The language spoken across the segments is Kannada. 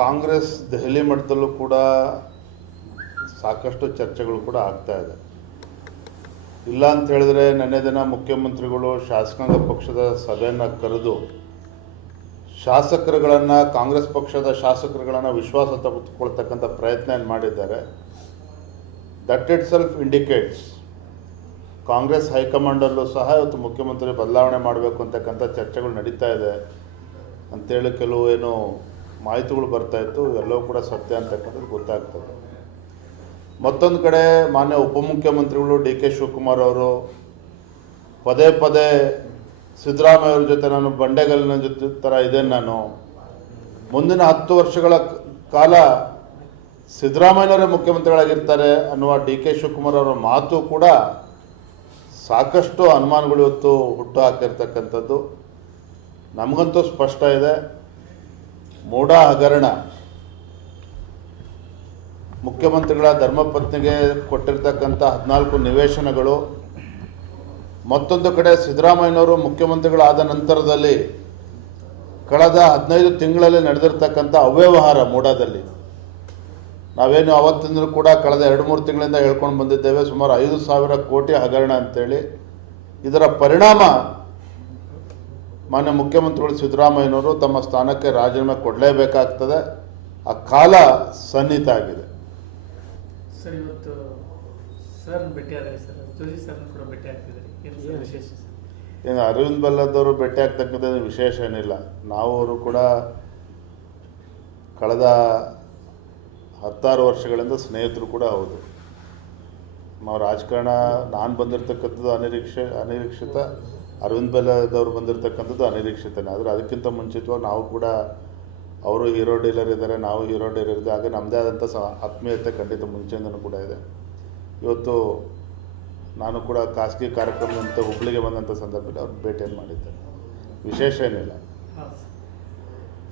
ಕಾಂಗ್ರೆಸ್ ದೆಹಲಿ ಮಟ್ಟದಲ್ಲೂ ಕೂಡ ಸಾಕಷ್ಟು ಚರ್ಚೆಗಳು ಕೂಡ ಆಗ್ತಾ ಇದೆ. ಇಲ್ಲ ಅಂತ ಹೇಳಿದ್ರೆ ನೆನ್ನೆ ದಿನ ಮುಖ್ಯಮಂತ್ರಿಗಳು ಶಾಸಕಾಂಗ ಪಕ್ಷದ ಸಭೆಯನ್ನು ಕರೆದು ಶಾಸಕರುಗಳನ್ನು, ಕಾಂಗ್ರೆಸ್ ಪಕ್ಷದ ಶಾಸಕರುಗಳನ್ನು ವಿಶ್ವಾಸ ತೆಗೆದುಕೊಳ್ತಕ್ಕಂಥ ಪ್ರಯತ್ನ ಮಾಡಿದ್ದಾರೆ. That itself indicates Congress ಹೈಕಮಾಂಡಲ್ಲೂ ಸಹ ಇವತ್ತು ಮುಖ್ಯಮಂತ್ರಿ ಬದಲಾವಣೆ ಮಾಡಬೇಕು ಅಂತಕ್ಕಂಥ ಚರ್ಚೆಗಳು ನಡೀತಾ ಇದೆ ಅಂತೇಳಿ ಕೆಲವು ಏನು ಮಾಹಿತಿಗಳು ಬರ್ತಾಯಿತ್ತು. ಎಲ್ಲವೂ ಕೂಡ ಸತ್ಯ ಅಂತಕ್ಕಂಥದ್ದು ಗೊತ್ತಾಗ್ತದೆ. ಮತ್ತೊಂದು ಕಡೆ ಮಾನ್ಯ ಉಪಮುಖ್ಯಮಂತ್ರಿಗಳು ಡಿ ಕೆ ಶಿವಕುಮಾರ್ ಅವರು ಪದೇ ಪದೇ ಸಿದ್ದರಾಮಯ್ಯ ಅವ್ರ ಜೊತೆ ನಾನು ಬಂಡೆಗಲ್ಲಿನ ಜೊತೆ ಥರ ಇದ್ದೇನೆ, ನಾನು ಮುಂದಿನ 10 ವರ್ಷಗಳ ಕಾಲ ಸಿದ್ದರಾಮಯ್ಯನವರೇ ಮುಖ್ಯಮಂತ್ರಿಗಳಾಗಿರ್ತಾರೆ ಅನ್ನುವ ಡಿ ಕೆ ಶಿವಕುಮಾರ್ ಅವರ ಮಾತು ಕೂಡ ಸಾಕಷ್ಟು ಅನುಮಾನಗಳು ಇವತ್ತು ಹುಟ್ಟು ಹಾಕಿರ್ತಕ್ಕಂಥದ್ದು. ನಮಗಂತೂ ಸ್ಪಷ್ಟ ಇದೆ, ಮೂಢ ಹಗರಣ ಮುಖ್ಯಮಂತ್ರಿಗಳ ಧರ್ಮಪತ್ನಿಗೆ ಕೊಟ್ಟಿರ್ತಕ್ಕಂಥ 14 ನಿವೇಶನಗಳು, ಮತ್ತೊಂದು ಕಡೆ ಸಿದ್ದರಾಮಯ್ಯನವರು ಮುಖ್ಯಮಂತ್ರಿಗಳಾದ ನಂತರದಲ್ಲಿ ಕಳೆದ 15 ತಿಂಗಳಲ್ಲಿ ನಡೆದಿರ್ತಕ್ಕಂಥ ಅವ್ಯವಹಾರ ಮೂಡಾದಲ್ಲಿ ನಾವೇನು ಅವತ್ತಿಂದಲೂ ಕೂಡ ಕಳೆದ 2-3 ತಿಂಗಳಿಂದ ಹೇಳ್ಕೊಂಡು ಬಂದಿದ್ದೇವೆ. ಸುಮಾರು 5,000 ಕೋಟಿ ಹಗರಣ ಅಂತೇಳಿ. ಇದರ ಪರಿಣಾಮ ಮಾನ್ಯ ಮುಖ್ಯಮಂತ್ರಿಗಳು ಸಿದ್ದರಾಮಯ್ಯನವರು ತಮ್ಮ ಸ್ಥಾನಕ್ಕೆ ರಾಜೀನಾಮೆ ಕೊಡಲೇಬೇಕಾಗ್ತದೆ. ಆ ಕಾಲ ಸನ್ನಿಹಿತ ಆಗಿದೆ. ಸರ್, ಇವತ್ತು ಸರ್ ಭೇಟಿ ಆದರೆ ಸರ್ ಜೋಶಿ ಸರ್ ಕೂಡ ಭೇಟಿ ಆಗ್ತಿದ್ದಾರೆ, ಏನು ವಿಶೇಷ? ಏನು ಅರವಿಂದ್ ಬೆಲ್ಲದವರು ಭೇಟಿ ಆಗ್ತಕ್ಕಂಥ ವಿಶೇಷ ಏನಿಲ್ಲ. ನಾವು ಅವರು ಕೂಡ ಕಳೆದ 16 ವರ್ಷಗಳಿಂದ ಸ್ನೇಹಿತರು ಕೂಡ ಹೌದು. ನಾವು ರಾಜಕಾರಣ ನಾನು ಬಂದಿರತಕ್ಕಂಥದ್ದು ಅನಿರೀಕ್ಷಿತ, ಅರವಿಂದ್ ಬೆಲ್ಲದವರು ಬಂದಿರತಕ್ಕಂಥದ್ದು ಅನಿರೀಕ್ಷಿತನೇ. ಆದರೆ ಅದಕ್ಕಿಂತ ಮುಂಚಿತವಾಗಿ ನಾವು ಕೂಡ ಅವರು ಹೀರೋ ಡೀಲರ್ ಇದ್ದಾರೆ, ನಾವು ಹೀರೋ ಡೀಲರ್ ಇದ್ದೆ. ಹಾಗೆ ನಮ್ಮದೇ ಆದಂಥ ಆತ್ಮೀಯತೆ ಖಂಡಿತ ಮುಂಚೆಯಿಂದನೂ ಕೂಡ ಇದೆ. ಇವತ್ತು ನಾನು ಕೂಡ ಖಾಸಗಿ ಕಾರ್ಯಕ್ರಮದಂತೆ ಹುಬ್ಬಳ್ಳಿಗೆ ಬಂದಂಥ ಸಂದರ್ಭದಲ್ಲಿ ಅವ್ರು ಭೇಟಿಯನ್ನು ಮಾಡಿದ್ದೆ. ವಿಶೇಷ ಏನಿಲ್ಲ.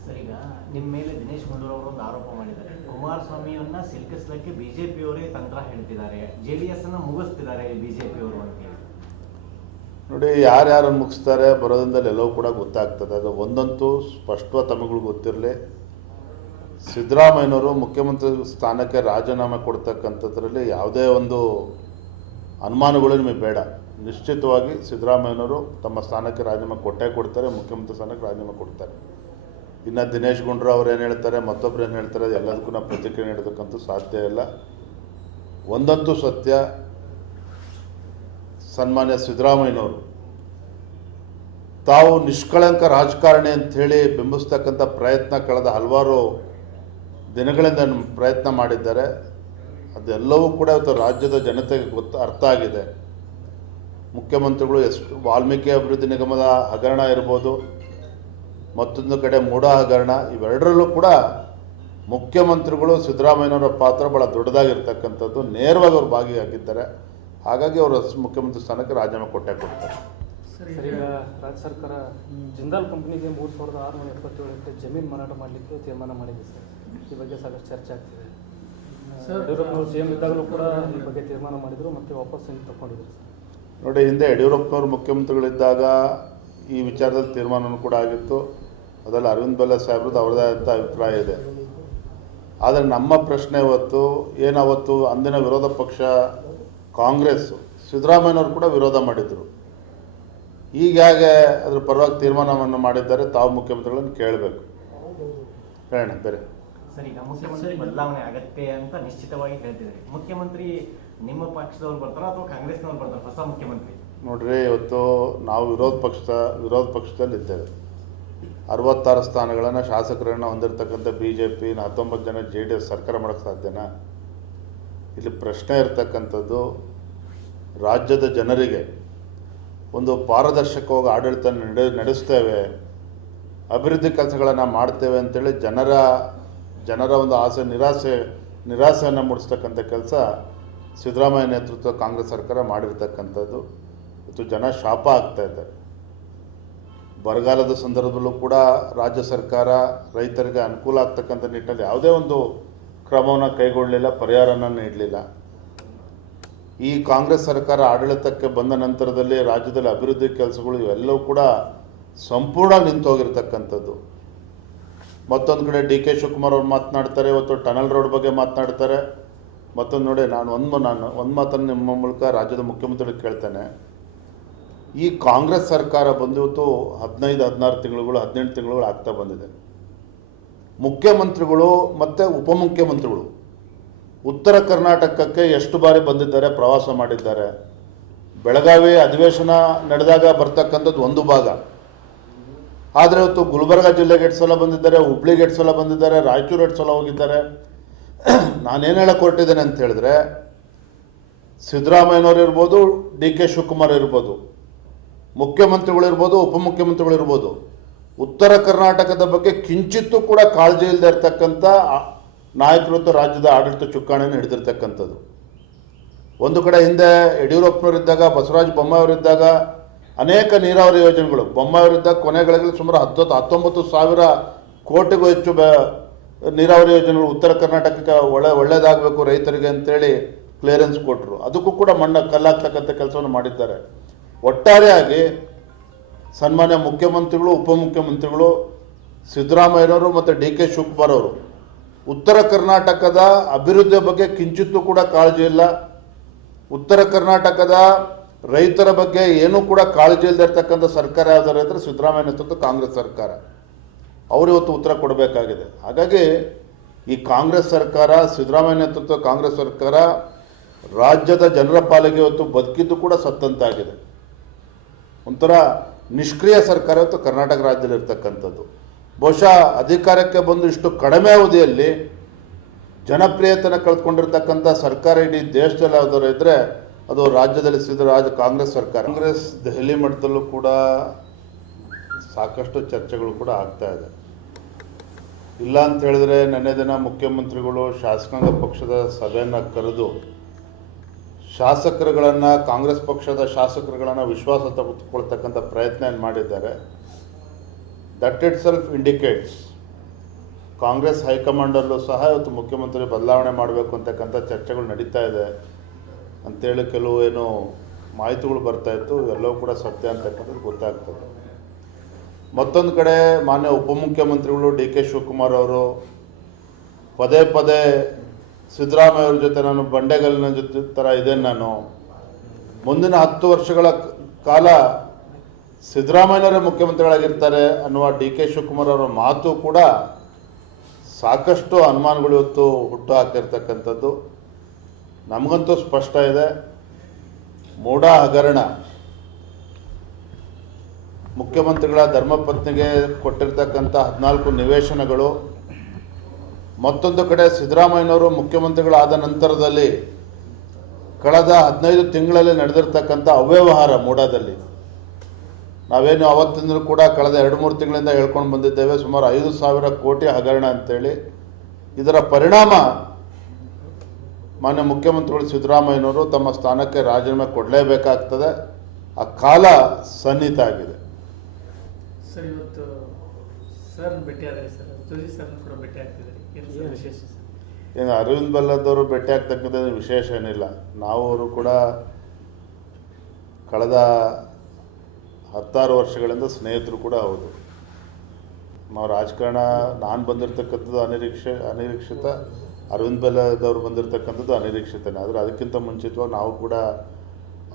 ಸರ್, ಈಗ ನಿಮ್ಮ ಮೇಲೆ ದಿನೇಶ್ ಗುಂಡೂರಾವ್ ಒಂದು ಆರೋಪ ಮಾಡಿದ್ದಾರೆ. ಕುಮಾರಸ್ವಾಮಿಯನ್ನ ಸಿಲುಕಿಸಲಿಕ್ಕೆ ಬಿಜೆಪಿಯವರೇ ತಂತ್ರ ಹೇಳ್ತಿದ್ದಾರೆ, JDS ಅನ್ನ ಮುಗಿಸ್ತಿದ್ದಾರೆ ಬಿಜೆಪಿಯವರು ಅಂತೇಳಿ. ನೋಡಿ, ಯಾರ್ಯಾರನ್ನು ಮುಗಿಸ್ತಾರೆ ಬರೋದ್ರಲ್ಲಿ ಎಲ್ಲವೂ ಕೂಡ ಗೊತ್ತಾಗ್ತದೆ. ಅದು ಒಂದಂತೂ ಸ್ಪಷ್ಟವಾಗಿ ತಮಗಳು ಗೊತ್ತಿರಲಿ, ಸಿದ್ದರಾಮಯ್ಯನವರು ಮುಖ್ಯಮಂತ್ರಿ ಸ್ಥಾನಕ್ಕೆ ರಾಜೀನಾಮೆ ಕೊಡ್ತಕ್ಕಂಥದ್ರಲ್ಲಿ ಯಾವುದೇ ಒಂದು ಅನುಮಾನಗಳು ನಿಮಗೆ ಬೇಡ. ನಿಶ್ಚಿತವಾಗಿ ಸಿದ್ದರಾಮಯ್ಯನವರು ತಮ್ಮ ಸ್ಥಾನಕ್ಕೆ ರಾಜೀನಾಮೆ ಕೊಟ್ಟೇ ಕೊಡ್ತಾರೆ, ಮುಖ್ಯಮಂತ್ರಿ ಸ್ಥಾನಕ್ಕೆ ರಾಜೀನಾಮೆ ಕೊಡ್ತಾರೆ. ಇನ್ನು ದಿನೇಶ್ ಗುಂಡೂರಾವ್ ಅವ್ರು ಏನು ಹೇಳ್ತಾರೆ, ಮತ್ತೊಬ್ರು ಏನು ಹೇಳ್ತಾರೆ, ಅದು ಎಲ್ಲದಕ್ಕೂ ನಾವು ಪ್ರತಿಕ್ರಿಯೆ ನೀಡೋದಕ್ಕಂತೂ ಸಾಧ್ಯ ಇಲ್ಲ. ಒಂದಂತೂ ಸತ್ಯ, ಸನ್ಮಾನ್ಯ ಸಿದ್ದರಾಮಯ್ಯನವರು ತಾವು ನಿಷ್ಕಳಂಕ ರಾಜಕಾರಣಿ ಅಂಥೇಳಿ ಬಿಂಬಿಸ್ತಕ್ಕಂಥ ಪ್ರಯತ್ನ ಕಳೆದ ಹಲವಾರು ದಿನಗಳಿಂದ ಪ್ರಯತ್ನ ಮಾಡಿದ್ದಾರೆ. ಅದೆಲ್ಲವೂ ಕೂಡ ಇವತ್ತು ರಾಜ್ಯದ ಜನತೆಗೆ ಅರ್ಥ ಆಗಿದೆ. ಮುಖ್ಯಮಂತ್ರಿಗಳು ಎಷ್ಟು ವಾಲ್ಮೀಕಿ ಅಭಿವೃದ್ಧಿ ನಿಗಮದ ಹಗರಣ ಇರ್ಬೋದು, ಮತ್ತೊಂದು ಕಡೆ ಮೂಢ ಹಗರಣ, ಇವೆರಡರಲ್ಲೂ ಕೂಡ ಮುಖ್ಯಮಂತ್ರಿಗಳು ಸಿದ್ದರಾಮಯ್ಯನವರ ಪಾತ್ರ ಭಾಳ ದೊಡ್ಡದಾಗಿರ್ತಕ್ಕಂಥದ್ದು. ನೇರವಾಗಿ ಅವರು ಭಾಗಿಯಾಗಿದ್ದಾರೆ. ಹಾಗಾಗಿ ಅವರು ಮುಖ್ಯಮಂತ್ರಿ ಸ್ಥಾನಕ್ಕೆ ರಾಜೀನಾಮೆ ಕೊಟ್ಟೇ ಕೊಡ್ತಾರೆ. ಸರ್, ಈಗ ರಾಜ್ಯ ಸರ್ಕಾರ ಜಿಂದಾಲ್ ಕಂಪ್ನಿಗೆ 3,677 ಎಕರೆ ಜಮೀನು ಮಾರಾಟ ಮಾಡಲಿಕ್ಕೆ ತೀರ್ಮಾನ ಮಾಡಿದೆ ಸರ್. ಈ ಬಗ್ಗೆ ಸಾಕಷ್ಟು ಚರ್ಚೆ ಆಗ್ತಿದೆ. ಯಡಿಯೂರಪ್ಪನವರು CM ಇದ್ದಾಗಲೂ ಕೂಡ ಈ ಬಗ್ಗೆ ತೀರ್ಮಾನ ಮಾಡಿದರು, ಮತ್ತೆ ವಾಪಸ್ ತಗೊಂಡಿದ್ರು ಸರ್. ನೋಡಿ, ಹಿಂದೆ ಯಡಿಯೂರಪ್ಪನವರು ಮುಖ್ಯಮಂತ್ರಿಗಳಿದ್ದಾಗ ಈ ವಿಚಾರದಲ್ಲಿ ತೀರ್ಮಾನವೂ ಕೂಡ ಆಗಿತ್ತು. ಅದರಲ್ಲಿ ಅರವಿಂದ್ ಬೆಲ್ಲ ಸಾಹೇಬ್ರದ್ದು ಅವರದೇ ಆದಂಥ ಅಭಿಪ್ರಾಯ ಇದೆ. ಆದರೆ ನಮ್ಮ ಪ್ರಶ್ನೆ ಏನಾವತ್ತು ಅಂದಿನ ವಿರೋಧ ಪಕ್ಷ ಕಾಂಗ್ರೆಸ್ ಸಿದ್ದರಾಮಯ್ಯನವರು ಕೂಡ ವಿರೋಧ ಮಾಡಿದರು. ಈಗ ಹೇಗೆ ಅದ್ರ ಪರವಾಗಿ ತೀರ್ಮಾನವನ್ನು ಮಾಡಿದ್ದಾರೆ, ತಾವು ಮುಖ್ಯಮಂತ್ರಿಗಳನ್ನು ಕೇಳಬೇಕು. ಹೇಳೋಣ ಬೇರೆ. ಸರ್, ಈಗ ಮುಖ್ಯಮಂತ್ರಿ ಬದಲಾವಣೆ ಆಗತ್ತೆ ಅಂತ ನಿಶ್ಚಿತವಾಗಿ ಹೇಳ್ತಿದ್ದಾರೆ. ಮುಖ್ಯಮಂತ್ರಿ ನಿಮ್ಮ ಪಕ್ಷದವ್ರು ಬರ್ತಾರೋ ಅಥವಾ ಕಾಂಗ್ರೆಸ್ನವ್ರು ಬರ್ತಾರೋ ಹೊಸ ಮುಖ್ಯಮಂತ್ರಿ? ನೋಡ್ರಿ, ಇವತ್ತು ನಾವು ವಿರೋಧ ಪಕ್ಷದಲ್ಲಿ ಇದ್ದೇವೆ. 66 ಸ್ಥಾನಗಳನ್ನು ಶಾಸಕರನ್ನು ಹೊಂದಿರತಕ್ಕಂಥ BJP 19 ಜನ JDS ಸರ್ಕಾರ ಮಾಡೋಕ್ಕೆ ಸಾಧ್ಯನಾ? ಇಲ್ಲಿ ಪ್ರಶ್ನೆ ಇರ್ತಕ್ಕಂಥದ್ದು, ರಾಜ್ಯದ ಜನರಿಗೆ ಒಂದು ಪಾರದರ್ಶಕವಾಗಿ ಆಡಳಿತ ನಡೆಸ್ತೇವೆ, ಅಭಿವೃದ್ಧಿ ಕೆಲಸಗಳನ್ನು ಮಾಡ್ತೇವೆ ಅಂತೇಳಿ ಜನರ ಒಂದು ನಿರಾಸೆಯನ್ನು ಮೂಡಿಸ್ತಕ್ಕಂಥ ಕೆಲಸ ಸಿದ್ದರಾಮಯ್ಯ ನೇತೃತ್ವ ಕಾಂಗ್ರೆಸ್ ಸರ್ಕಾರ ಮಾಡಿರ್ತಕ್ಕಂಥದ್ದು. ಇವತ್ತು ಜನ ಶಾಪ ಆಗ್ತಾ ಇದ್ದಾರೆ. ಬರಗಾಲದ ಸಂದರ್ಭದಲ್ಲೂ ಕೂಡ ರಾಜ್ಯ ಸರ್ಕಾರ ರೈತರಿಗೆ ಅನುಕೂಲ ಆಗ್ತಕ್ಕಂಥ ನಿಟ್ಟಿನಲ್ಲಿ ಯಾವುದೇ ಒಂದು ಕ್ರಮವನ್ನು ಕೈಗೊಳ್ಳಲಿಲ್ಲ, ಪರಿಹಾರನ ನೀಡಲಿಲ್ಲ. ಈ ಕಾಂಗ್ರೆಸ್ ಸರ್ಕಾರ ಆಡಳಿತಕ್ಕೆ ಬಂದ ನಂತರದಲ್ಲಿ ರಾಜ್ಯದಲ್ಲಿ ಅಭಿವೃದ್ಧಿ ಕೆಲಸಗಳು ಇವೆಲ್ಲವೂ ಕೂಡ ಸಂಪೂರ್ಣ ನಿಂತು ಹೋಗಿರ್ತಕ್ಕಂಥದ್ದು. ಮತ್ತೊಂದು ಕಡೆ ಡಿ ಕೆ ಶಿವಕುಮಾರ್ ಅವ್ರು ಮಾತನಾಡ್ತಾರೆ, ಇವತ್ತು ಟನಲ್ ರೋಡ್ ಬಗ್ಗೆ ಮಾತನಾಡ್ತಾರೆ. ಮತ್ತೊಂದು ನೋಡಿ, ನಾನು ಒಂದು ಮಾತನ್ನು ನಿಮ್ಮ ಮೂಲಕ ರಾಜ್ಯದ ಮುಖ್ಯಮಂತ್ರಿಗಳಿಗೆ ಕೇಳ್ತೇನೆ. ಈ ಕಾಂಗ್ರೆಸ್ ಸರ್ಕಾರ ಬಂದು ಇವತ್ತು 15-16 ತಿಂಗಳುಗಳು 18 ತಿಂಗಳುಗಳು ಆಗ್ತಾ ಬಂದಿದೆ. ಮುಖ್ಯಮಂತ್ರಿಗಳು ಮತ್ತು ಉಪಮುಖ್ಯಮಂತ್ರಿಗಳು ಉತ್ತರ ಕರ್ನಾಟಕಕ್ಕೆ ಎಷ್ಟು ಬಾರಿ ಬಂದಿದ್ದಾರೆ, ಪ್ರವಾಸ ಮಾಡಿದ್ದಾರೆ. ಬೆಳಗಾವಿ ಅಧಿವೇಶನ ನಡೆದಾಗ ಬರ್ತಕ್ಕಂಥದ್ದು ಒಂದು ಭಾಗ. ಆದರೆ ಇವತ್ತು ಗುಲ್ಬರ್ಗ ಜಿಲ್ಲೆಗೆ 8 ಸಲ ಬಂದಿದ್ದಾರೆ, ಹುಬ್ಳಿಗೆ 8 ಸಲ ಬಂದಿದ್ದಾರೆ, ರಾಯಚೂರು 8 ಸಲ ಹೋಗಿದ್ದಾರೆ. ನಾನೇನು ಹೇಳಕ್ಕೆ ಹೊರಟಿದ್ದೇನೆ ಅಂತ ಹೇಳಿದ್ರೆ, ಸಿದ್ದರಾಮಯ್ಯನವರು ಇರ್ಬೋದು, ಡಿ ಕೆ ಶಿವಕುಮಾರ್ ಇರ್ಬೋದು, ಮುಖ್ಯಮಂತ್ರಿಗಳಿರ್ಬೋದು, ಉಪಮುಖ್ಯಮಂತ್ರಿಗಳಿರ್ಬೋದು, ಉತ್ತರ ಕರ್ನಾಟಕದ ಬಗ್ಗೆ ಕಿಂಚಿತ್ತೂ ಕೂಡ ಕಾಳಜಿ ಇಲ್ಲದೆ ಇರತಕ್ಕಂಥ ನಾಯಕರು ರಾಜ್ಯದ ಆಡಳಿತ ಚುಕ್ಕಾಣಿಯನ್ನು ಹಿಡಿದಿರ್ತಕ್ಕಂಥದ್ದು. ಒಂದು ಕಡೆ ಹಿಂದೆ ಯಡಿಯೂರಪ್ಪನವರಿದ್ದಾಗ, ಬಸವರಾಜ ಬೊಮ್ಮಾಯಿಯವರಿದ್ದಾಗ ಅನೇಕ ನೀರಾವರಿ ಯೋಜನೆಗಳು, ಬೊಮ್ಮಾಯಿಯವರಿದ್ದಾಗ ಕೊನೆಗಳಲ್ಲಿ ಸುಮಾರು 19,000 ಕೋಟಿಗೂ ಹೆಚ್ಚು ನೀರಾವರಿ ಯೋಜನೆಗಳು ಉತ್ತರ ಕರ್ನಾಟಕಕ್ಕೆ ಒಳ್ಳೆಯದಾಗಬೇಕು ರೈತರಿಗೆ ಅಂತೇಳಿ ಕ್ಲಿಯರೆನ್ಸ್ ಕೊಟ್ಟರು. ಅದಕ್ಕೂ ಕೂಡ ಮಣ್ಣು ಕಲ್ಲಾಗ್ತಕ್ಕಂಥ ಕೆಲಸವನ್ನು ಮಾಡಿದ್ದಾರೆ. ಒಟ್ಟಾರೆಯಾಗಿ ಸನ್ಮಾನ್ಯ ಮುಖ್ಯಮಂತ್ರಿಗಳು, ಉಪಮುಖ್ಯಮಂತ್ರಿಗಳು ಸಿದ್ದರಾಮಯ್ಯನವರು ಮತ್ತು ಡಿ ಕೆ ಶಿವಕುಮಾರ್ ಅವರು ಉತ್ತರ ಕರ್ನಾಟಕದ ಅಭಿವೃದ್ಧಿಯ ಬಗ್ಗೆ ಕಿಂಚಿತ್ತೂ ಕೂಡ ಕಾಳಜಿ ಇಲ್ಲ. ಉತ್ತರ ಕರ್ನಾಟಕದ ರೈತರ ಬಗ್ಗೆ ಏನೂ ಕೂಡ ಕಾಳಜಿ ಇಲ್ಲದೆ ಇರ್ತಕ್ಕಂಥ ಸರ್ಕಾರ ಯಾವುದಾದ್ರು ಇದ್ದರೆ ಸಿದ್ದರಾಮಯ್ಯ ನೇತೃತ್ವದ ಕಾಂಗ್ರೆಸ್ ಸರ್ಕಾರ. ಅವರು ಇವತ್ತು ಉತ್ತರ ಕೊಡಬೇಕಾಗಿದೆ. ಹಾಗಾಗಿ ಈ ಕಾಂಗ್ರೆಸ್ ಸರ್ಕಾರ, ಸಿದ್ದರಾಮಯ್ಯ ನೇತೃತ್ವದ ಕಾಂಗ್ರೆಸ್ ಸರ್ಕಾರ ರಾಜ್ಯದ ಜನರ ಪಾಲಿಗೆ ಇವತ್ತು ಬದುಕಿದ್ದು ಕೂಡ ಸತ್ತಂತಾಗಿದೆ. ಒಂಥರ ನಿಷ್ಕ್ರಿಯ ಸರ್ಕಾರ ಇವತ್ತು ಕರ್ನಾಟಕ ರಾಜ್ಯದಲ್ಲಿ ಇರ್ತಕ್ಕಂಥದ್ದು. ಬಹುಶಃ ಅಧಿಕಾರಕ್ಕೆ ಬಂದು ಇಷ್ಟು ಕಡಿಮೆ ಅವಧಿಯಲ್ಲಿ ಜನಪ್ರಿಯತೆಯನ್ನು ಕಳೆದುಕೊಂಡಿರ್ತಕ್ಕಂಥ ಸರ್ಕಾರ ಇಡೀ ದೇಶದಲ್ಲಿ ಯಾವುದಾದ್ರು ಇದ್ದರೆ ಅದು ರಾಜ್ಯದಲ್ಲಿ ಕಾಂಗ್ರೆಸ್ ಸರ್ಕಾರ. ಕಾಂಗ್ರೆಸ್ ದೆಹಲಿ ಮಟ್ಟದಲ್ಲೂ ಕೂಡ ಸಾಕಷ್ಟು ಚರ್ಚೆಗಳು ಕೂಡ ಆಗ್ತಾ ಇದೆ. ಇಲ್ಲ ಅಂತ ಹೇಳಿದ್ರೆ ನೆನ್ನೆ ದಿನ ಮುಖ್ಯಮಂತ್ರಿಗಳು ಶಾಸಕಾಂಗ ಪಕ್ಷದ ಸಭೆಯನ್ನು ಕರೆದು ಶಾಸಕರುಗಳನ್ನು, ಕಾಂಗ್ರೆಸ್ ಪಕ್ಷದ ಶಾಸಕರುಗಳನ್ನು ವಿಶ್ವಾಸ ತೆಗೆದುಕೊಳ್ತಕ್ಕಂಥ ಪ್ರಯತ್ನ ಏನು ಮಾಡಿದ್ದಾರೆ. That itself indicates Congress ಹೈಕಮಾಂಡಲ್ಲೂ ಸಹ ಇವತ್ತು ಮುಖ್ಯಮಂತ್ರಿ ಬದಲಾವಣೆ ಮಾಡಬೇಕು ಅಂತಕ್ಕಂಥ ಚರ್ಚೆಗಳು ನಡೀತಾ ಇದೆ ಅಂತೇಳಿ ಕೆಲವು ಏನು ಮಾಹಿತಿಗಳು ಬರ್ತಾಯಿತ್ತು. ಎಲ್ಲವೂ ಕೂಡ ಸತ್ಯ ಅಂತಕ್ಕಂಥದ್ದು ಗೊತ್ತಾಗ್ತದೆ. ಮತ್ತೊಂದು ಕಡೆ ಮಾನ್ಯ ಉಪಮುಖ್ಯಮಂತ್ರಿಗಳು ಡಿ ಕೆ ಶಿವಕುಮಾರ್ ಅವರು ಪದೇ ಪದೇ ಸಿದ್ದರಾಮಯ್ಯ ಅವ್ರ ಜೊತೆ ನಾನು ಬಂಡೆಗಲ್ಲಿನ ಜೊತೆ ಥರ ಇದ್ದೇನೆ, ನಾನು ಮುಂದಿನ 10 ವರ್ಷಗಳ ಕಾಲ ಸಿದ್ದರಾಮಯ್ಯನವರೇ ಮುಖ್ಯಮಂತ್ರಿಗಳಾಗಿರ್ತಾರೆ ಅನ್ನುವ ಡಿ ಕೆ ಶಿವಕುಮಾರ್ ಅವರ ಮಾತು ಕೂಡ ಸಾಕಷ್ಟು ಅನುಮಾನಗಳು ಇವತ್ತು ಹುಟ್ಟು ಹಾಕಿರ್ತಕ್ಕಂಥದ್ದು. ನಮಗಂತೂ ಸ್ಪಷ್ಟ ಇದೆ, ಮೂಡಾ ಹಗರಣ, ಮುಖ್ಯಮಂತ್ರಿಗಳ ಧರ್ಮಪತ್ನಿಗೆ ಕೊಟ್ಟಿರ್ತಕ್ಕಂಥ 14 ನಿವೇಶನಗಳು, ಮತ್ತೊಂದು ಕಡೆ ಸಿದ್ದರಾಮಯ್ಯನವರು ಮುಖ್ಯಮಂತ್ರಿಗಳಾದ ನಂತರದಲ್ಲಿ ಕಳೆದ 15 ತಿಂಗಳಲ್ಲಿ ನಡೆದಿರ್ತಕ್ಕಂಥ ಅವ್ಯವಹಾರ ಮೂಡಾದಲ್ಲಿ ನಾವೇನು ಅವತ್ತಿಂದಲೂ ಕೂಡ ಕಳೆದ 2-3 ತಿಂಗಳಿಂದ ಹೇಳ್ಕೊಂಡು ಬಂದಿದ್ದೇವೆ. ಸುಮಾರು 5,000 ಕೋಟಿ ಹಗರಣ ಅಂತೇಳಿ. ಇದರ ಪರಿಣಾಮ ಮಾನ್ಯ ಮುಖ್ಯಮಂತ್ರಿಗಳು ಸಿದ್ದರಾಮಯ್ಯನವರು ತಮ್ಮ ಸ್ಥಾನಕ್ಕೆ ರಾಜೀನಾಮೆ ಕೊಡಲೇಬೇಕಾಗ್ತದೆ. ಆ ಕಾಲ ಸನ್ನಿಹಿತ ಆಗಿದೆ. ಸರ್, ಇವತ್ತು ಸರ್ ಭೇಟಿಯಾದರೆ ಸರ್ ಜೋಶಿ ಸರ್ನ ಕೂಡ ಭೇಟಿ ಆಗ್ತಿದ್ದಾರೆ, ಏನು ವಿಶೇಷ ಸರ್? ಏನು ಅರವಿಂದ್ ಬೆಲ್ಲದವರು ಭೇಟಿ ಆಗ್ತಕ್ಕಂಥ ವಿಶೇಷ ಏನಿಲ್ಲ. ನಾವು ಅವರು ಕೂಡ ಕಳೆದ 16 ವರ್ಷಗಳಿಂದ ಸ್ನೇಹಿತರು ಕೂಡ ಹೌದು. ನಾವು ರಾಜಕಾರಣ, ನಾನು ಬಂದಿರತಕ್ಕಂಥದ್ದು ಅನಿರೀಕ್ಷಿತ, ಅರವಿಂದ್ ಬೆಲ್ಲದವರು ಬಂದಿರತಕ್ಕಂಥದ್ದು ಅನಿರೀಕ್ಷಿತನೇ. ಆದರೆ ಅದಕ್ಕಿಂತ ಮುಂಚಿತವಾಗಿ ನಾವು ಕೂಡ,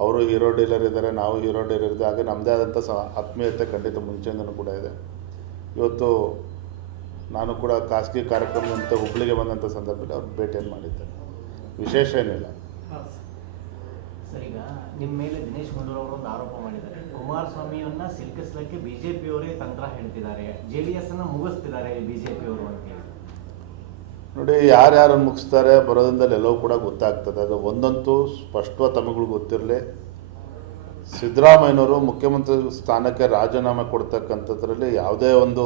ಅವರು ಹೀರೋ ಡೀಲರ್ ಇದ್ದಾರೆ, ನಾವು ಹೀರೋ ಡೀಲರ್ ಇದ್ದೆ. ಹಾಗೆ ನಮ್ಮದೇ ಆದಂಥ ಆತ್ಮೀಯತೆ ಖಂಡಿತ ಮುಂಚೆಯಿಂದನೂ ಕೂಡ ಇದೆ. ಇವತ್ತು ನಾನು ಕೂಡ ಖಾಸಗಿ ಕಾರ್ಯಕ್ರಮದಂತೆ ಹುಬ್ಬಳ್ಳಿಗೆ ಬಂದಂಥ ಸಂದರ್ಭದಲ್ಲಿ ಅವ್ರು ಭೇಟಿಯನ್ನು ಮಾಡಿದ್ದೇನೆ. ವಿಶೇಷ ಏನಿಲ್ಲ. ಸರ್, ಈಗ ನಿಮ್ಮ ಮೇಲೆ ದಿನೇಶ್ ಗುಂಡೂರಾವ್ ಒಂದು ಆರೋಪ ಮಾಡಿದ್ದಾರೆ. ಕುಮಾರಸ್ವಾಮಿಯನ್ನ ಸಿಲುಕಿಸಲಿಕ್ಕೆ ಬಿಜೆಪಿಯವರೇ ತಂತ್ರ ಹೇಳ್ತಿದ್ದಾರೆ, JDS ಅನ್ನ ಮುಗಿಸ್ತಿದ್ದಾರೆ ಬಿಜೆಪಿಯವರು ಅಂತ ಹೇಳಿ. ನೋಡಿ, ಯಾರ್ಯಾರನ್ನು ಮುಗಿಸ್ತಾರೆ ಬರೋದ್ರಲ್ಲಿ ಎಲ್ಲವೂ ಕೂಡ ಗೊತ್ತಾಗ್ತದೆ. ಅದು ಒಂದಂತೂ ಸ್ಪಷ್ಟವಾಗಿ ತಮಗಳು ಗೊತ್ತಿರಲಿ, ಸಿದ್ದರಾಮಯ್ಯನವರು ಮುಖ್ಯಮಂತ್ರಿ ಸ್ಥಾನಕ್ಕೆ ರಾಜೀನಾಮೆ ಕೊಡ್ತಕ್ಕಂಥದ್ರಲ್ಲಿ ಯಾವುದೇ ಒಂದು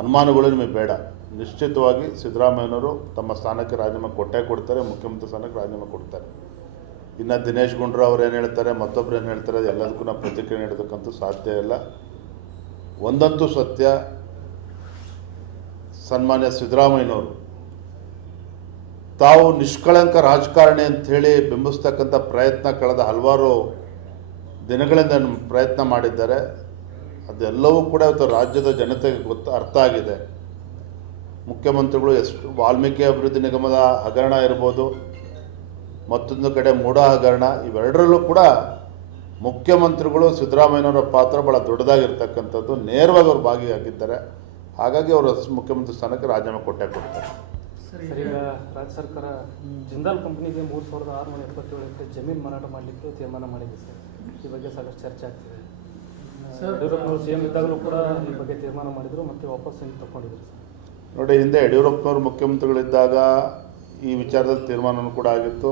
ಅನುಮಾನಗಳು ನಿಮಗೆ ಬೇಡ. ನಿಶ್ಚಿತವಾಗಿ ಸಿದ್ದರಾಮಯ್ಯನವರು ತಮ್ಮ ಸ್ಥಾನಕ್ಕೆ ರಾಜೀನಾಮೆ ಕೊಟ್ಟೇ ಕೊಡ್ತಾರೆ, ಮುಖ್ಯಮಂತ್ರಿ ಸ್ಥಾನಕ್ಕೆ ರಾಜೀನಾಮೆ ಕೊಡ್ತಾರೆ. ಇನ್ನು ದಿನೇಶ್ ಗುಂಡೂರಾವ್ ಅವ್ರು ಏನು ಹೇಳ್ತಾರೆ, ಮತ್ತೊಬ್ರು ಏನು ಹೇಳ್ತಾರೆ, ಎಲ್ಲದಕ್ಕೂ ನಾವು ಪ್ರತಿಕ್ರಿಯೆ ನೀಡೋದಕ್ಕಂತೂ ಸಾಧ್ಯ ಇಲ್ಲ. ಒಂದಂತೂ ಸತ್ಯ, ಸನ್ಮಾನ್ಯ ಸಿದ್ದರಾಮಯ್ಯನವರು ತಾವು ನಿಷ್ಕಳಂಕ ರಾಜಕಾರಣಿ ಅಂಥೇಳಿ ಬಿಂಬಿಸ್ತಕ್ಕಂಥ ಪ್ರಯತ್ನ ಕಳೆದ ಹಲವಾರು ದಿನಗಳಿಂದ ಪ್ರಯತ್ನ ಮಾಡಿದ್ದಾರೆ. ಅದೆಲ್ಲವೂ ಕೂಡ ಇವತ್ತು ರಾಜ್ಯದ ಜನತೆಗೆ ಅರ್ಥ ಆಗಿದೆ. ಮುಖ್ಯಮಂತ್ರಿಗಳು ಎಷ್ಟು ವಾಲ್ಮೀಕಿ ಅಭಿವೃದ್ಧಿ ನಿಗಮದ ಹಗರಣ ಇರ್ಬೋದು, ಮತ್ತೊಂದು ಕಡೆ ಮೂಡಾ ಹಗರಣ, ಇವೆರಡರಲ್ಲೂ ಕೂಡ ಮುಖ್ಯಮಂತ್ರಿಗಳು ಸಿದ್ದರಾಮಯ್ಯನವರ ಪಾತ್ರ ಭಾಳ ದೊಡ್ಡದಾಗಿರ್ತಕ್ಕಂಥದ್ದು. ನೇರವಾಗಿ ಅವರು ಭಾಗಿಯಾಗಿದ್ದಾರೆ. ಹಾಗಾಗಿ ಅವರು ಮುಖ್ಯಮಂತ್ರಿ ಸ್ಥಾನಕ್ಕೆ ರಾಜೀನಾಮೆ ಕೊಡ್ತಾರೆ. ಸರ್, ಈಗ ರಾಜ್ಯ ಸರ್ಕಾರ ಜಿಂದಾಲ್ ಕಂಪನಿಗೆ 3677 ಎಕರೆ ಜಮೀನು ಮಾರಾಟ ಮಾಡಲಿಕ್ಕೆ ತೀರ್ಮಾನ ಮಾಡಿದೆ ಸರ್. ಈ ಬಗ್ಗೆ ಸಾಕಷ್ಟು ಚರ್ಚೆ ಆಗ್ತಿದೆ. ಯಡಿಯೂರಪ್ಪನವರು CM ಇದ್ದಾಗಲೂ ಕೂಡ ಈ ಬಗ್ಗೆ ತೀರ್ಮಾನ ಮಾಡಿದರು ಮತ್ತು ವಾಪಸ್ ಹಿಂಗೆ ತಗೊಂಡಿದ್ರು ಸರ್. ನೋಡಿ, ಹಿಂದೆ ಯಡಿಯೂರಪ್ಪನವರು ಮುಖ್ಯಮಂತ್ರಿಗಳಿದ್ದಾಗ ಈ ವಿಚಾರದಲ್ಲಿ ತೀರ್ಮಾನವೂ ಕೂಡ ಆಗಿತ್ತು.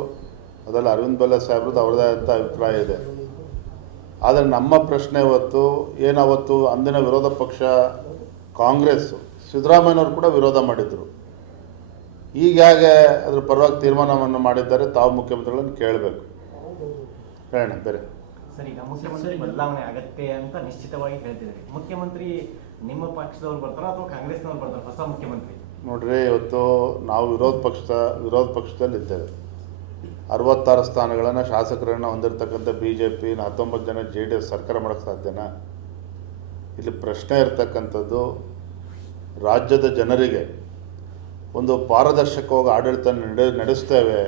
ಅದರಲ್ಲಿ ಅರವಿಂದ್ ಬೆಲ್ಲ ಸಾಹೇಬ್ರದ್ದು ಅವರದೇ ಆದಂಥ ಅಭಿಪ್ರಾಯ ಇದೆ. ಆದರೆ ನಮ್ಮ ಪ್ರಶ್ನೆ ಏನಾವತ್ತು ಅಂದಿನ ವಿರೋಧ ಪಕ್ಷ ಕಾಂಗ್ರೆಸ್, ಸಿದ್ದರಾಮಯ್ಯನವರು ಕೂಡ ವಿರೋಧ ಮಾಡಿದರು. ಈಗ ಹೇಗೆ ಅದ್ರ ಪರವಾಗಿ ತೀರ್ಮಾನವನ್ನು ಮಾಡಿದ್ದಾರೆ, ತಾವು ಮುಖ್ಯಮಂತ್ರಿಗಳನ್ನು ಕೇಳಬೇಕು. ಹೇಳೋಣ ಬೇರೆ. ಸರ್, ಈಗ ಮುಖ್ಯಮಂತ್ರಿ ಬದಲಾವಣೆ ಆಗತ್ತೆ ಅಂತ ನಿಶ್ಚಿತವಾಗಿ ಹೇಳ್ತಿದ್ದಾರೆ. ಮುಖ್ಯಮಂತ್ರಿ ನಿಮ್ಮ ಪಕ್ಷದವ್ರು ಬರ್ತಾರೋ ಅಥವಾ ಕಾಂಗ್ರೆಸ್ನವ್ರು ಬರ್ತಾರೋ ಹೊಸ ಮುಖ್ಯಮಂತ್ರಿ? ನೋಡ್ರಿ, ಇವತ್ತು ನಾವು ವಿರೋಧ ಪಕ್ಷದಲ್ಲಿದ್ದೇವೆ. 66 ಸ್ಥಾನಗಳನ್ನು ಶಾಸಕರನ್ನು ಹೊಂದಿರತಕ್ಕಂಥ BJP 19 ಜನ JDS ಸರ್ಕಾರ ಮಾಡೋಕ್ಕೆ ಸಾಧ್ಯನಾ? ಇಲ್ಲಿ ಪ್ರಶ್ನೆ ಇರ್ತಕ್ಕಂಥದ್ದು, ರಾಜ್ಯದ ಜನರಿಗೆ ಒಂದು ಪಾರದರ್ಶಕವಾಗಿ ಆಡಳಿತ ನಡೆಸ್ತೇವೆ,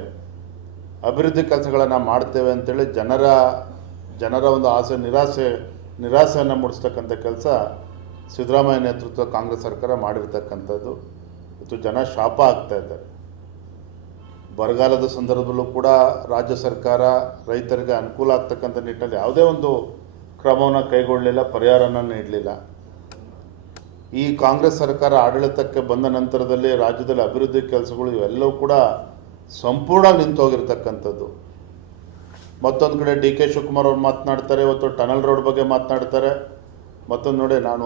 ಅಭಿವೃದ್ಧಿ ಕೆಲಸಗಳನ್ನು ಮಾಡ್ತೇವೆ ಅಂತೇಳಿ ಜನರ ಒಂದು ನಿರಾಸೆಯನ್ನು ಮೂಡಿಸ್ತಕ್ಕಂಥ ಕೆಲಸ ಸಿದ್ದರಾಮಯ್ಯ ನೇತೃತ್ವ ಕಾಂಗ್ರೆಸ್ ಸರ್ಕಾರ ಮಾಡಿರ್ತಕ್ಕಂಥದ್ದು. ಇವತ್ತು ಜನ ಶಾಪ ಆಗ್ತಾ ಇದ್ದಾರೆ. ಬರಗಾಲದ ಸಂದರ್ಭದಲ್ಲೂ ಕೂಡ ರಾಜ್ಯ ಸರ್ಕಾರ ರೈತರಿಗೆ ಅನುಕೂಲ ಆಗ್ತಕ್ಕಂಥ ನಿಟ್ಟಿನಲ್ಲಿ ಯಾವುದೇ ಒಂದು ಕ್ರಮವನ್ನು ಕೈಗೊಳ್ಳಲಿಲ್ಲ, ಪರಿಹಾರನ ನೀಡಲಿಲ್ಲ. ಈ ಕಾಂಗ್ರೆಸ್ ಸರ್ಕಾರ ಆಡಳಿತಕ್ಕೆ ಬಂದ ನಂತರದಲ್ಲಿ ರಾಜ್ಯದಲ್ಲಿ ಅಭಿವೃದ್ಧಿ ಕೆಲಸಗಳು ಇವೆಲ್ಲವೂ ಕೂಡ ಸಂಪೂರ್ಣ ನಿಂತೋಗಿರ್ತಕ್ಕಂಥದ್ದು. ಮತ್ತೊಂದು ಕಡೆ DK ಶಿವಕುಮಾರ್ ಅವರು ಮಾತನಾಡ್ತಾರೆ, ಇವತ್ತು ಟನಲ್ ರೋಡ್ ಬಗ್ಗೆ ಮಾತನಾಡ್ತಾರೆ. ಮತ್ತೊಂದು ನೋಡಿ, ನಾನು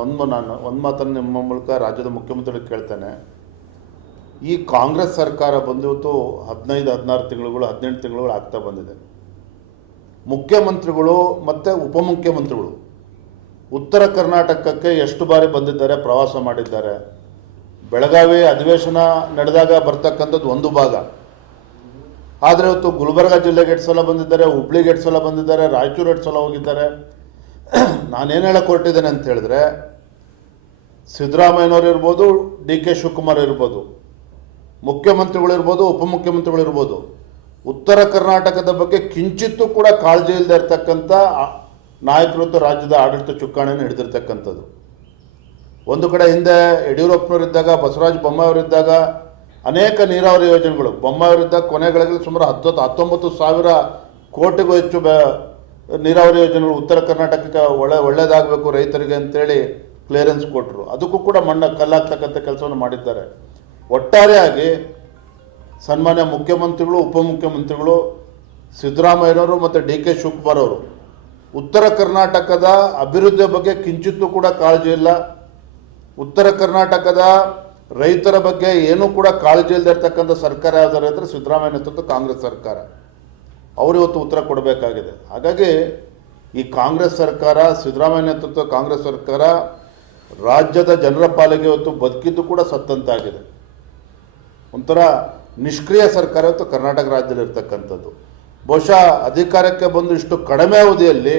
ಒಂದು ಮಾತನ್ನು ನಿಮ್ಮ ಮೂಲಕ ರಾಜ್ಯದ ಮುಖ್ಯಮಂತ್ರಿಗಳಿಗೆ ಕೇಳ್ತೇನೆ. ಈ ಕಾಂಗ್ರೆಸ್ ಸರ್ಕಾರ ಬಂದು ಇವತ್ತು 15-16 ತಿಂಗಳುಗಳು 18 ತಿಂಗಳುಗಳು ಆಗ್ತಾ ಬಂದಿದೆ. ಮುಖ್ಯಮಂತ್ರಿಗಳು ಮತ್ತು ಉಪಮುಖ್ಯಮಂತ್ರಿಗಳು ಉತ್ತರ ಕರ್ನಾಟಕಕ್ಕೆ ಎಷ್ಟು ಬಾರಿ ಬಂದಿದ್ದಾರೆ, ಪ್ರವಾಸ ಮಾಡಿದ್ದಾರೆ. ಬೆಳಗಾವಿ ಅಧಿವೇಶನ ನಡೆದಾಗ ಬರ್ತಕ್ಕಂಥದ್ದು ಒಂದು ಭಾಗ. ಆದರೆ ಇವತ್ತು ಗುಲ್ಬರ್ಗ ಜಿಲ್ಲೆಗೆ 8 ಸಲ ಬಂದಿದ್ದಾರೆ, ಹುಬ್ಳಿಗೆ 8 ಸಲ ಬಂದಿದ್ದಾರೆ, ರಾಯಚೂರು 8 ಸಲ ಹೋಗಿದ್ದಾರೆ. ನಾನೇನು ಹೇಳಕ್ಕೆ ಹೊರಟಿದ್ದೇನೆ ಅಂತ ಹೇಳಿದ್ರೆ, ಸಿದ್ದರಾಮಯ್ಯನವರು ಇರ್ಬೋದು, DK ಶಿವಕುಮಾರ್ ಇರ್ಬೋದು, ಮುಖ್ಯಮಂತ್ರಿಗಳಿರ್ಬೋದು, ಉಪಮುಖ್ಯಮಂತ್ರಿಗಳಿರ್ಬೋದು, ಉತ್ತರ ಕರ್ನಾಟಕದ ಬಗ್ಗೆ ಕಿಂಚಿತ್ತೂ ಕೂಡ ಕಾಳಜಿ ಇಲ್ಲದೆ ಇರತಕ್ಕಂಥ ನಾಯಕರು ರಾಜ್ಯದ ಆಡಳಿತ ಚುಕ್ಕಾಣಿಯನ್ನು ಹಿಡಿದಿರ್ತಕ್ಕಂಥದ್ದು. ಒಂದು ಕಡೆ ಹಿಂದೆ ಯಡಿಯೂರಪ್ಪನವರಿದ್ದಾಗ, ಬಸವರಾಜ ಬೊಮ್ಮಾಯಿಯವರಿದ್ದಾಗ ಅನೇಕ ನೀರಾವರಿ ಯೋಜನೆಗಳು, ಬೊಮ್ಮಾಯಿಯವರಿದ್ದಾಗ ಕೊನೆಗಳಿಗೆ ಸುಮಾರು 19,000 ಕೋಟಿಗೂ ಹೆಚ್ಚು ನೀರಾವರಿ ಯೋಜನೆಗಳು ಉತ್ತರ ಕರ್ನಾಟಕಕ್ಕೆ ಒಳ್ಳೆಯದಾಗಬೇಕು ರೈತರಿಗೆ ಅಂತೇಳಿ ಕ್ಲಿಯರೆನ್ಸ್ ಕೊಟ್ಟರು. ಅದಕ್ಕೂ ಕೂಡ ಕಲ್ಲಾಗ್ತಕ್ಕಂಥ ಕೆಲಸವನ್ನು ಮಾಡಿದ್ದಾರೆ. ಒಟ್ಟಾರೆಯಾಗಿ ಸನ್ಮಾನ್ಯ ಮುಖ್ಯಮಂತ್ರಿಗಳು, ಉಪಮುಖ್ಯಮಂತ್ರಿಗಳು ಸಿದ್ದರಾಮಯ್ಯನವರು ಮತ್ತು DK ಶಿವಕುಮಾರ್ ಅವರು ಉತ್ತರ ಕರ್ನಾಟಕದ ಅಭಿವೃದ್ಧಿಯ ಬಗ್ಗೆ ಕಿಂಚಿತ್ತೂ ಕೂಡ ಕಾಳಜಿ ಇಲ್ಲ. ಉತ್ತರ ಕರ್ನಾಟಕದ ರೈತರ ಬಗ್ಗೆ ಏನೂ ಕೂಡ ಕಾಳಜಿ ಇಲ್ಲದೆ ಇರ್ತಕ್ಕಂಥ ಸರ್ಕಾರ ಯಾವುದಾರು ಇದ್ದರೆ ಸಿದ್ದರಾಮಯ್ಯ ನೇತೃತ್ವ ಕಾಂಗ್ರೆಸ್ ಸರ್ಕಾರ. ಅವರು ಇವತ್ತು ಉತ್ತರ ಕೊಡಬೇಕಾಗಿದೆ. ಹಾಗಾಗಿ ಈ ಕಾಂಗ್ರೆಸ್ ಸರ್ಕಾರ, ಸಿದ್ದರಾಮಯ್ಯ ನೇತೃತ್ವ ಕಾಂಗ್ರೆಸ್ ಸರ್ಕಾರ ರಾಜ್ಯದ ಜನರ ಪಾಲಿಗೆ ಇವತ್ತು ಬದುಕಿದ್ದು ಕೂಡ ಸತ್ತಂತಾಗಿದೆ. ಒಂಥರ ನಿಷ್ಕ್ರಿಯ ಸರ್ಕಾರ ಇವತ್ತು ಕರ್ನಾಟಕ ರಾಜ್ಯದಲ್ಲಿ ಇರ್ತಕ್ಕಂಥದ್ದು. ಬಹುಶಃ ಅಧಿಕಾರಕ್ಕೆ ಬಂದು ಇಷ್ಟು ಕಡಿಮೆ ಅವಧಿಯಲ್ಲಿ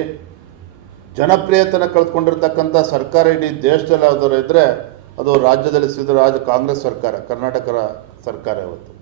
ಜನಪ್ರಿಯತೆಯನ್ನು ಕಳೆದುಕೊಂಡಿರ್ತಕ್ಕಂಥ ಸರ್ಕಾರ ಇಡೀ ದೇಶದಲ್ಲಿ ಯಾವುದಾದ್ರು ಇದ್ದರೆ ಅದು ರಾಜ್ಯದಲ್ಲಿ ಕಾಂಗ್ರೆಸ್ ಸರ್ಕಾರ, ಕರ್ನಾಟಕ ಸರ್ಕಾರ ಇವತ್ತು.